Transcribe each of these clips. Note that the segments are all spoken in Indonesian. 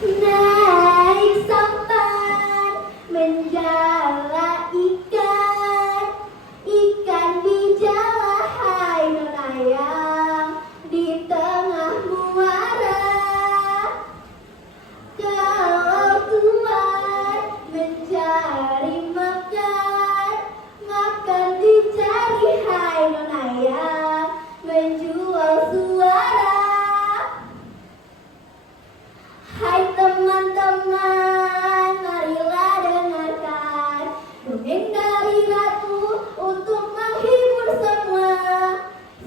Naik sampan menjala ikan, ikan dijala hai melayang di tengah muara. Kalau Tuhan mencari makan, makan dicari hai melayang menjual suara. Hai teman-teman, marilah dengarkan dongeng dari Ratu untuk menghibur semua.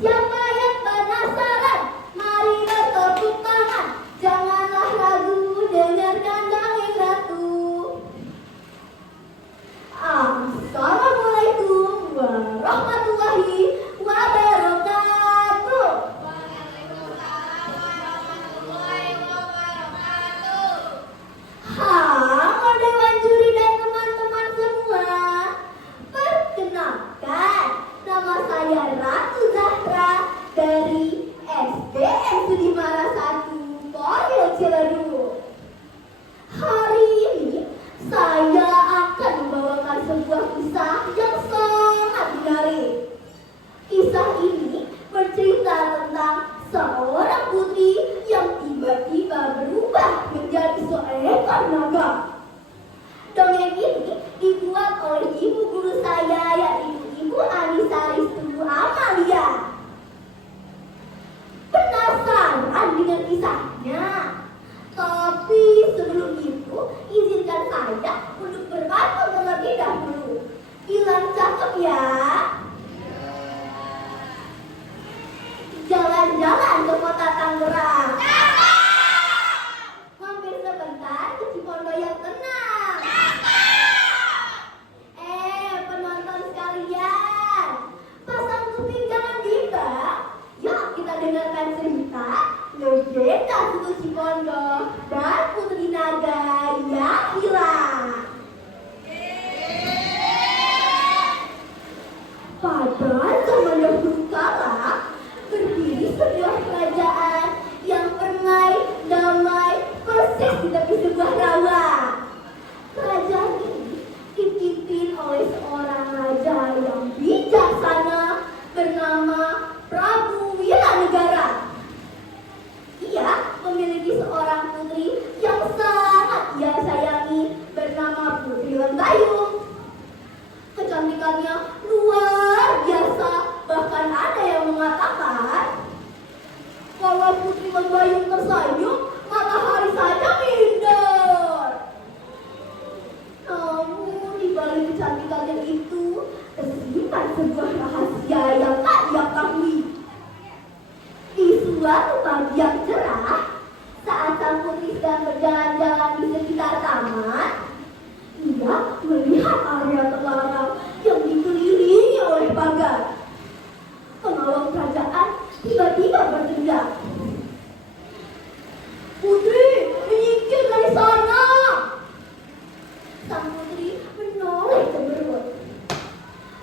Siapa yang penasaran, marilah tepuk tangan. Janganlah ragu, dengarkan dongeng Ratu. Assalamualaikum warahmatullahi wabarakatuh. Dewan juri dan teman-teman semua, perkenalkan, nama saya Ratu Zahra dari SDN Sudimara 1 Polio Ciledug. Hari ini saya akan membawakan sebuah kisah yang sangat menarik. Kisah ini bercerita tentang seorang putri yang tiba-tiba berubah menjadi seekor naga. Dongeng ini dibuat oleh ibu guru saya, yaitu Ibu Anissa Ristu Amalia. Penasaran dengan kisahnya? Tapi sebelum itu, izinkan saya untuk berpatung terlebih dahulu. Bilang cakep ya. Jalan-jalan ke kota Tangerang. Mampir sebentar ke Cipondo yang tenang. Penonton sekalian, pasang kuping jangan dibak. Yuk kita dengarkan cerita legenda suku Cipondo dan Putri Naga yang hilang. Pada zaman dahulu kala, berdiri sebuah kerajaan yang permai, damai, persis di tepi sebuah rawa. Kerajaan ini dipimpin oleh seorang raja yang bijaksana bernama Prabu Wilanegara. Ia memiliki seorang putri yang sangat ia sayangi bernama Putri Lentayung. Kecantikannya luar biasa, bahkan ada yang mengatakan kalau Putri Lentayung tersenyum, matahari saja minder. Namun di balik kecantikannya itu tersimpan sebuah rahasia yang tak dia ketahui. Di suatu pagi yang cerah, saat sang putri sedang berjalan-jalan di sekitar taman, ia melihat area terlarang yang dikelilingi oleh pagar. Pengawal kerajaan tiba-tiba berteriak, "Putri, menyingkir dari sana!" Sang putri menoleh cemberut.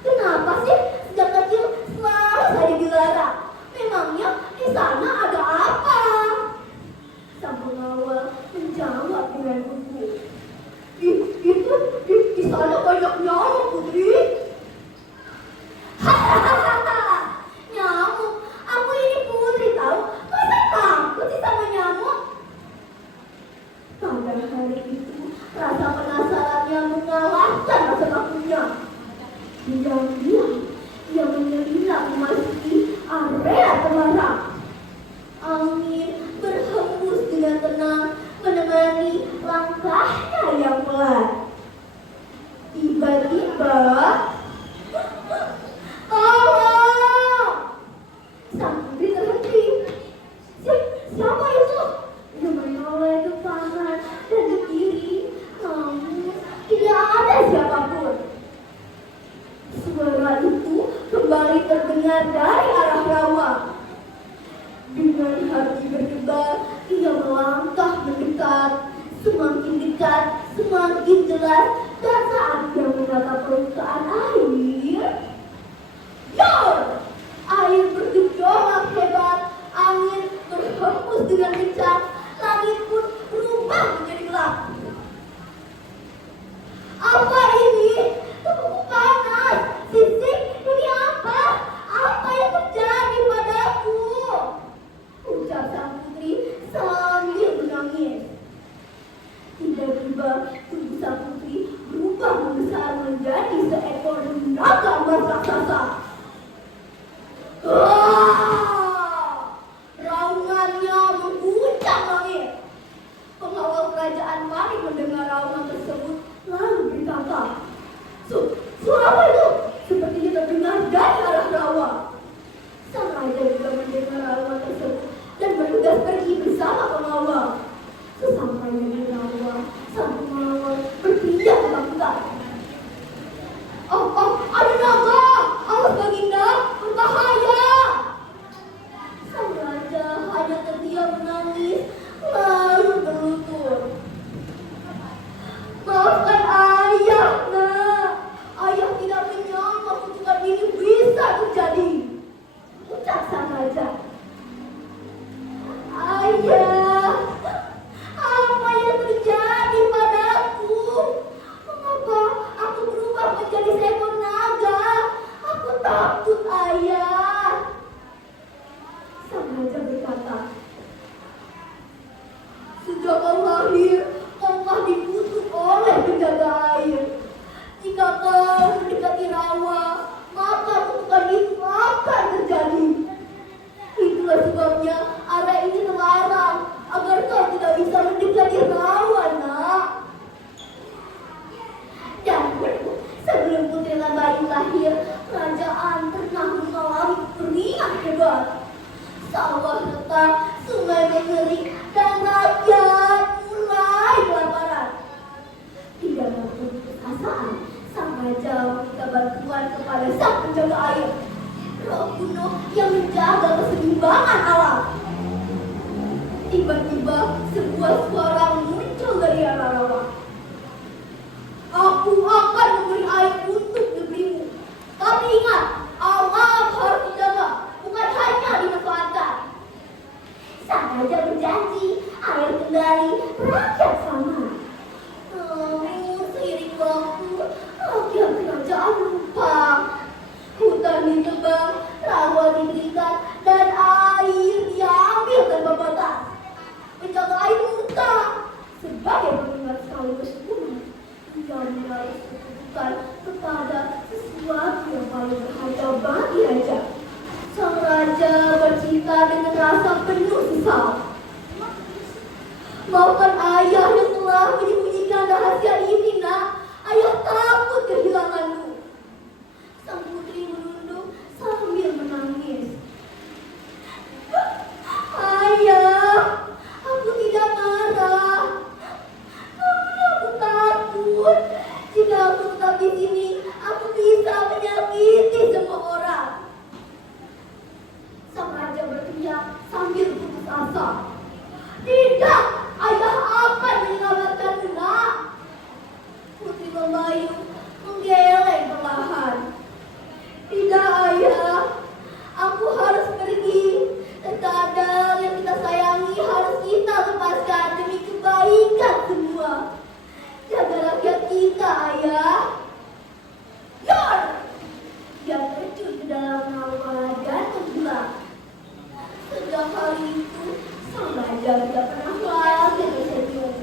Kenapa sih sejak kecil selalu saya dilarang? Memangnya di sana ada apa? Sang pengawal menjawab dengan gugup, Itu di sana banyak nyamuk, Putri." Hahaha, nyamuk? Aku ini putri tahu. Masa takut sih sama nyamuk? Pada hari itu, rasa penasarannya mengalahkan rasa takutnya. Diam-diam, ia menyelinap memasuki area terlarang. Angin berhembus dengan tenang menemani langkahnya yang pelan. Tiba-tiba, tolong! Sang putri terhenti. Siapa itu? Dia menoleh ke kanan dan ke kiri, namun tidak ada siapapun. Suara itu kembali terdengar dari arah rawa. Dengan hati berdebar, ia melangkah mendekat. Semakin dekat, semakin jelas, dan saat dia menatap permukaan air, yor! Air bergejolak hebat, angin berhembus dengan kencang, langit pun berubah gelap. Apa ini? Tubuhku panas. Sisik, ini apa? Apa yang terjadi padaku? Ucap sang putri sambil menangis. Tiba-tiba tubuh sang putri berubah membesar menjadi seekor naga emas raksasa. Raungannya mengguncang langit. Pengawal kerajaan panik mendengar raungan tersebut lalu berkata, suara apa itu? Sepertinya terdengar dari arah rawa. Sang raja juga mendengar raungan tersebut dan bergegas pergi bersama pengawal. Sesampainya di rawa, sang pengawal berteriak ketakutan. Ada naga! Awas Baginda, berbahaya! Sang raja hanya terdiam menangis lalu berlutut. Maafkan ayah, nak. Ayah tidak menyangka kutukan ini bisa terjadi. Ucap sang raja. Ayah, apa yang terjadi padaku? Mengapa aku berubah menjadi seekor naga? Aku takut, ayah. Sang raja berkata, sejak kau lahir, kau telah dikutuk oleh penjaga air. Jika kau mendekati rawa, maka kutukan itu akan terjadi. Itulah sebabnya area ini terlarang, agar kau tidak bisa mendekati rawa, nak. Dan sebelum putri Bayu lahir, kerajaan pernah mengalami kekeringan hebat. Sawah retak, sungai mengering, dan rakyat mulai kelaparan. Tidak berputus asaan, sang raja meminta bantuan kepada sang penjaga air, roh kuno yang menjaga keseimbangan alam. Tiba-tiba sebuah suara muncul dari arah rawa. Aku akan memberi air untuk negerimu. Tapi ingat, alam harus dijaga, bukan hanya dimanfaatkan. Sang raja berjanji air kembali, rakyat sama. Namun seiring waktu, rakyat kerajaan lupa. Hutan ditebang, rawa diberikan, dan air diambil tanpa batas. Penjaga air murka. Sebagai pengingat sekaligus punah, dia mulai berkedudukan kepada sesuatu yang paling berharga bagi raja. Sang raja bercerita dengan rasa penuh sesal. Maafkan ayah yang telah menyembunyikan rahasia ini, nak. Ayah takut kehilanganmu. Sang putri menunduk sambil menangis. Ayah, aku tidak marah. Namun aku takut. Jika aku tetap di sini, aku bisa menyakiti semua orang. Sang raja berteriak sambil putus asa. Tidak, ayah akan menyelamatkanmu, nak. Putri Bayu menggeleng perlahan. Tidak, ayah. Aku harus pergi. Terkadang yang kita sayangi harus kita lepaskan demi kebaikan semua. Jaga rakyat kita, ayah. Yor! Dia terjun ke dalam rawa dan tenggelam. Sejak hari itu, sang raja tidak pernah lagi tersenyum.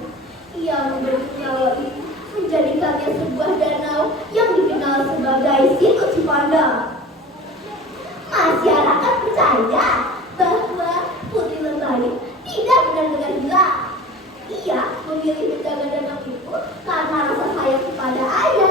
Ia membentuk rawa itu, menjadikannya sebuah danau yang dikenal sebagai Situ Cipanda. Masyarakat percaya bahwa Putri Bayu tidak benar-benar gila. Ia memilih menjaga danau itu karena rasa sayang kepada ayah.